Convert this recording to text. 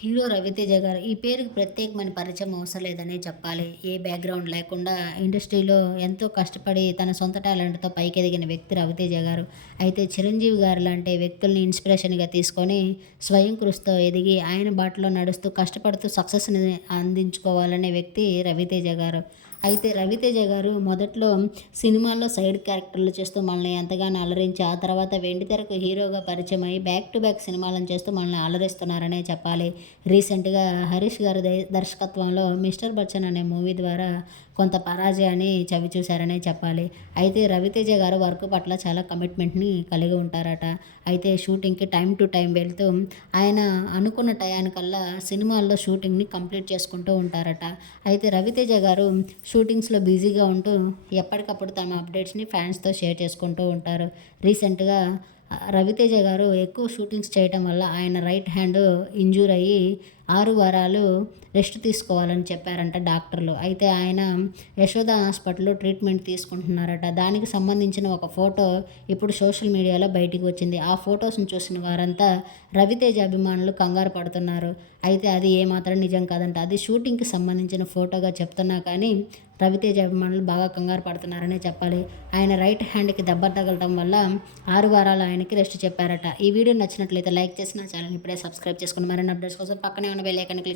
Hero Raviteja గారు ఈ పేరుకి ప్రత్యేకమైన పరిచయం అవసరం లేదనే చెప్పాలి. ఏ బ్యాక్గ్రౌండ్ లేకుండా ఇండస్ట్రీలో ఎంతో కష్టపడి తన సొంత టాలెంట్తో పైకి ఎదిగిన వ్యక్తి రవితేజ గారు. అయితే చిరంజీవి గారు లాంటి వ్యక్తుల్ని ఇన్స్పిరేషన్గా తీసుకొని స్వయం కృషితో ఎదిగి ఆయన బాటలో నడుస్తూ కష్టపడుతూ సక్సెస్ని అందించుకోవాలనే వ్యక్తి రవితేజ గారు. అయితే రవితేజ గారు మొదట్లో సినిమాల్లో సైడ్ క్యారెక్టర్లు చేస్తూ మనల్ని ఎంతగానో అలరించి ఆ తర్వాత వెండితెరకు హీరోగా పరిచయం అయ్యి బ్యాక్ టు బ్యాక్ సినిమాలను చేస్తూ మనల్ని అలరిస్తున్నారనే చెప్పాలి. రీసెంట్గా హరీష్ గారి దర్శకత్వంలో మిస్టర్ బచ్చన్ అనే మూవీ ద్వారా కొంత పరాజయాన్ని చవి చూశారనే చెప్పాలి. అయితే రవితేజ గారు వర్క్ పట్ల చాలా కమిట్మెంట్ని కలిగి ఉంటారట. అయితే షూటింగ్కి టైం టు టైం వెళ్తూ ఆయన అనుకున్న టయానికల్లా సినిమాల్లో షూటింగ్ని కంప్లీట్ చేసుకుంటూ ఉంటారట. అయితే రవితేజ గారు షూటింగ్స్లో బిజీగా ఉంటూ ఎప్పటికప్పుడు తమ అప్డేట్స్ని ఫ్యాన్స్తో షేర్ చేసుకుంటూ ఉంటారు. రీసెంట్గా రవితేజ గారు ఎక్కువ షూటింగ్స్ చేయటం వల్ల ఆయన రైట్ హ్యాండ్ ఇంజూర్ అయ్యి ఆరు వారాలు రెస్ట్ తీసుకోవాలని చెప్పారంట డాక్టర్లు. అయితే ఆయన యశోద హాస్పిటల్లో ట్రీట్మెంట్ తీసుకుంటున్నారట. దానికి సంబంధించిన ఒక ఫోటో ఇప్పుడు సోషల్ మీడియాలో బయటికి వచ్చింది. ఆ ఫొటోస్ని చూసిన వారంతా రవితేజ అభిమానులు కంగారు పడుతున్నారు. అయితే అది ఏమాత్రం నిజం కాదంట. అది షూటింగ్కి సంబంధించిన ఫోటోగా చెప్తున్నా కానీ రవితేజ అభిమానులు బాగా కంగారు పడుతున్నారనే చెప్పాలి. ఆయన రైట్ హ్యాండ్కి దెబ్బ తగలటం వల్ల ఆరు వారాలు ఆయనకి రెస్ట్ చెప్పారట. ఈ వీడియో నచ్చినట్లయితే లైక్ చేసి నా ఛానల్ ఇప్పుడే సబ్స్క్రైబ్ చేసుకుని మరిన్ని అప్డేట్స్ కోసం పక్కనే ఉన్న బెల్ ఐకాన్ క్లిక్